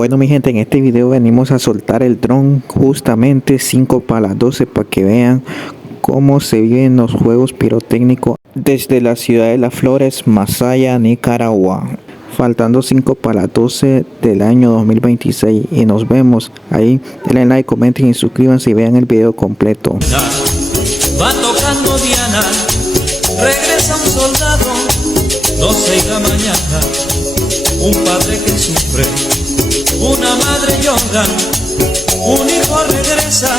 Bueno mi gente, en este video venimos a soltar el dron justamente 5 para las 12 para que vean cómo se viven los juegos pirotécnicos desde la ciudad de las flores, Masaya, Nicaragua. Faltando 5 para las 12 del año 2026 y nos vemos ahí. Denle like, comenten y suscríbanse y vean el video completo. Va tocando Diana, regresa un soldado, 12 de la mañana, un padre que sufre, una madre llora, un hijo regresa,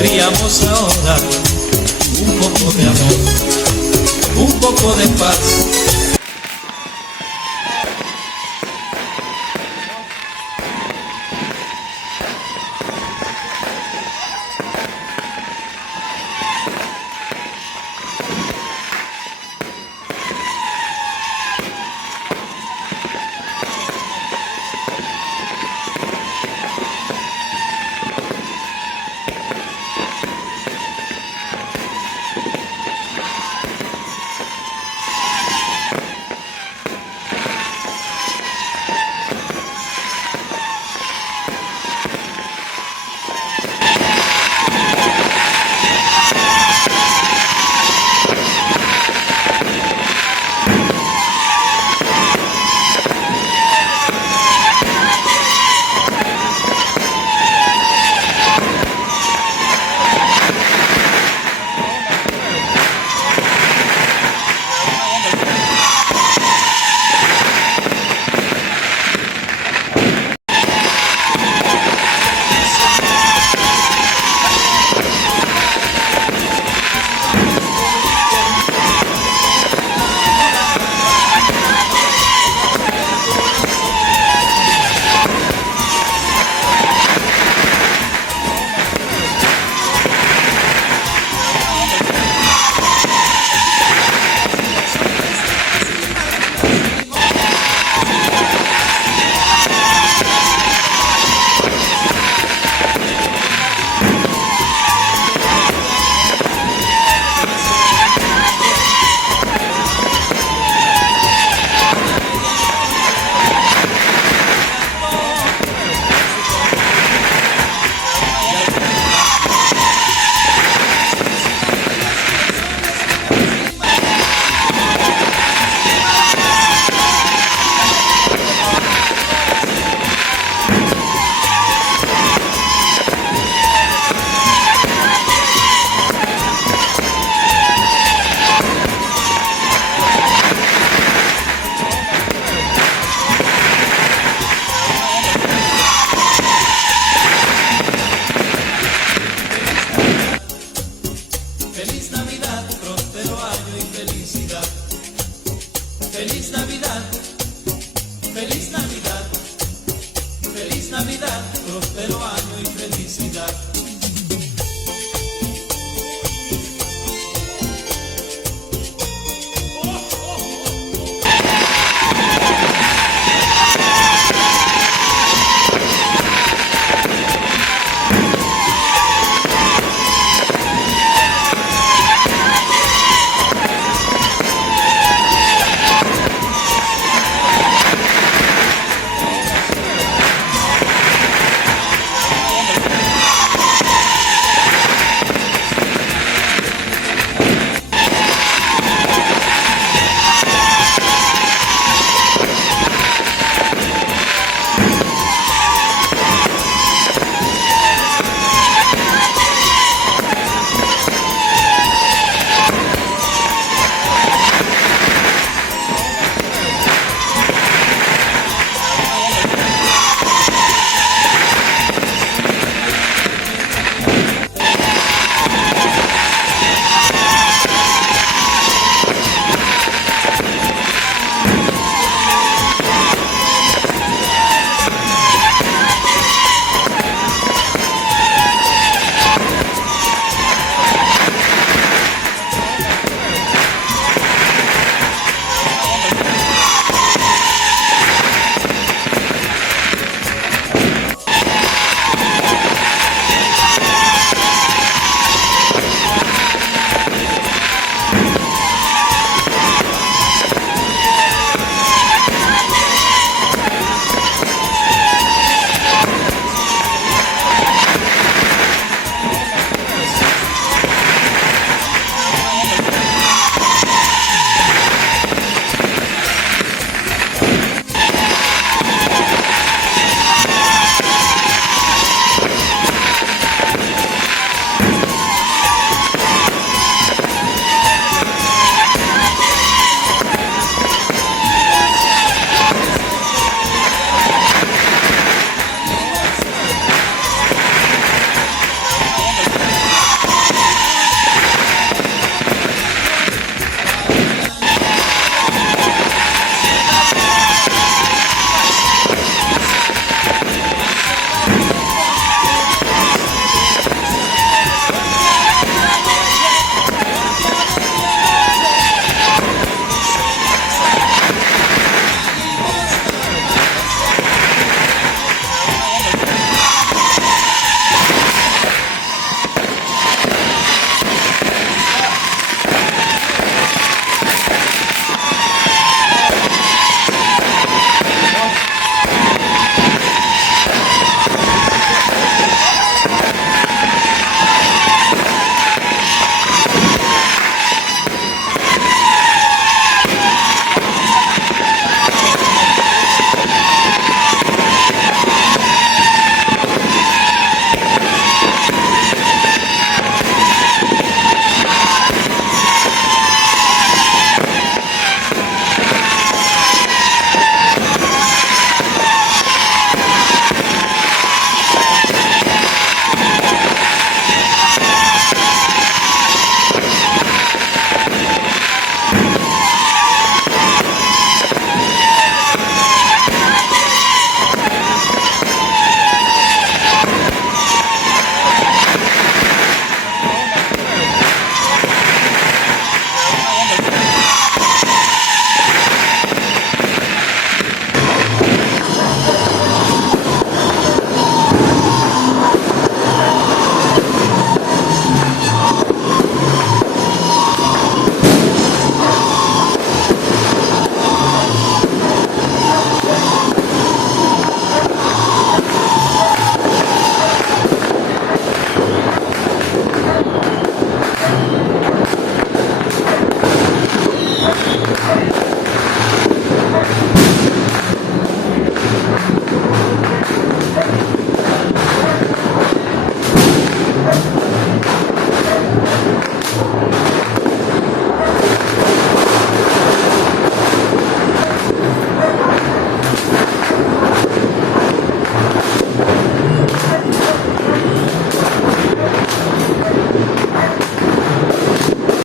riamos ahora, un poco de amor, un poco de paz. Feliz Navidad, próspero año y felicidad. Feliz Navidad.